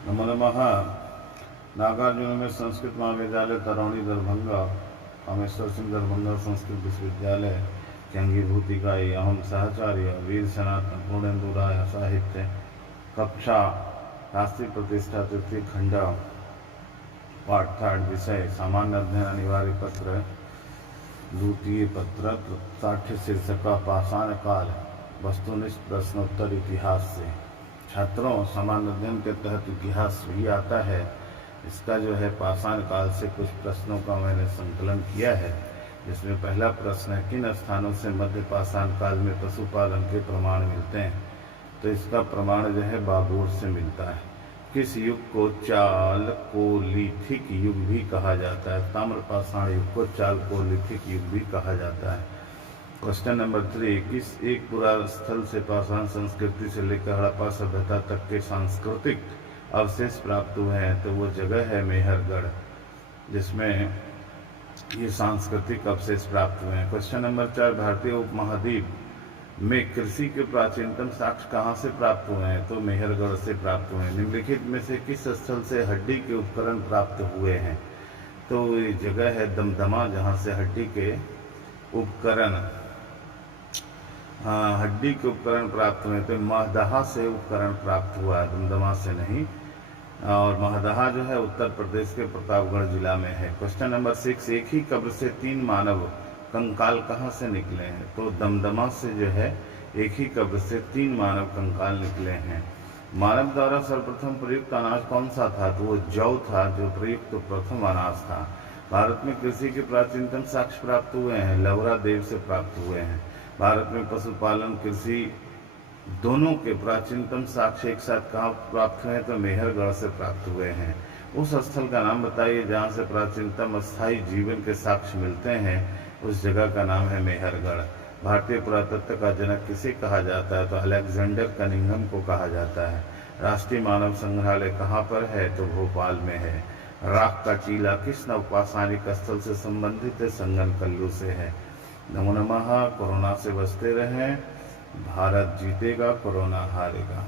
नमो नमः। नागार्जुन में संस्कृत महाविद्यालय तरौनी दरभंगा, कामेश्वर सिंह दरभंगा संस्कृत विश्वविद्यालय की अंगीभूत इकाई अहम सहचार्य वीर सनातन पूर्णेंदु राय साहित्य कक्षा राष्ट्रीय प्रतिष्ठा तृतीय खंड पाठ थर्ड विषय सामान्य अध्ययन अनिवार्य पत्र द्वितीय पत्र साठ्य शीर्षक पाषाण काल वस्तुनिष्ठ प्रश्नोत्तर इतिहास से। छात्रों, सामान्य अध्ययन के तहत इतिहास भी आता है। इसका जो है पाषाण काल से कुछ प्रश्नों का मैंने संकलन किया है, जिसमें पहला प्रश्न है किन स्थानों से मध्य पाषाण काल में पशुपालन के प्रमाण मिलते हैं। तो इसका प्रमाण जो है बाबूर से मिलता है। किस युग को चालकोलिथिक युग भी कहा जाता है? ताम्रपाषाण युग को चालकोलिथिक युग भी कहा जाता है। क्वेश्चन नंबर 3, किस एक पुरास्थल से पाषाण संस्कृति से लेकर हड़प्पा सभ्यता तक के सांस्कृतिक अवशेष प्राप्त हुए हैं? तो वो जगह है मेहरगढ़, जिसमें ये सांस्कृतिक अवशेष प्राप्त हुए हैं। क्वेश्चन नंबर 4, भारतीय उपमहाद्वीप में कृषि के प्राचीनतम साक्ष्य कहाँ से प्राप्त हुए हैं? तो मेहरगढ़ से प्राप्त हुए हैं। निम्नलिखित में से किस स्थल से हड्डी के उपकरण प्राप्त हुए हैं? तो ये जगह है दमदमा, जहाँ से हड्डी के उपकरण प्राप्त हुए। तो महदहा से उपकरण प्राप्त हुआ है, दमदमा से नहीं। और महदहा जो है उत्तर प्रदेश के प्रतापगढ़ जिला में है। क्वेश्चन नंबर 6, एक ही कब्र से 3 मानव कंकाल कहाँ से निकले हैं? तो दमदमा से जो है एक ही कब्र से 3 मानव कंकाल निकले हैं। मानव द्वारा सर्वप्रथम प्रयुक्त अनाज कौन सा था? तो वो जौ था, जो प्रयुक्त प्रथम अनाज था। भारत में कृषि के प्राचीनतम साक्ष्य प्राप्त हुए हैं, लवरा देव से प्राप्त हुए हैं। भारत में पशुपालन कृषि दोनों के प्राचीनतम साक्ष्य एक साथ कहाँ प्राप्त हुए हैं? तो मेहरगढ़ से प्राप्त हुए हैं। उस स्थल का नाम बताइए जहाँ से प्राचीनतम अस्थायी जीवन के साक्ष्य मिलते हैं। उस जगह का नाम है मेहरगढ़। भारतीय पुरातत्व का जनक किसे कहा जाता है? तो अलेक्जेंडर कनिंघम को कहा जाता है। राष्ट्रीय मानव संग्रहालय कहाँ पर है? तो भोपाल में है। राख का टीला किस नवपाषाणिक स्थल से संबंधित है? संगनकल्लू से है। नमो नमः। कोरोना से बचते रहें। भारत जीतेगा, कोरोना हारेगा।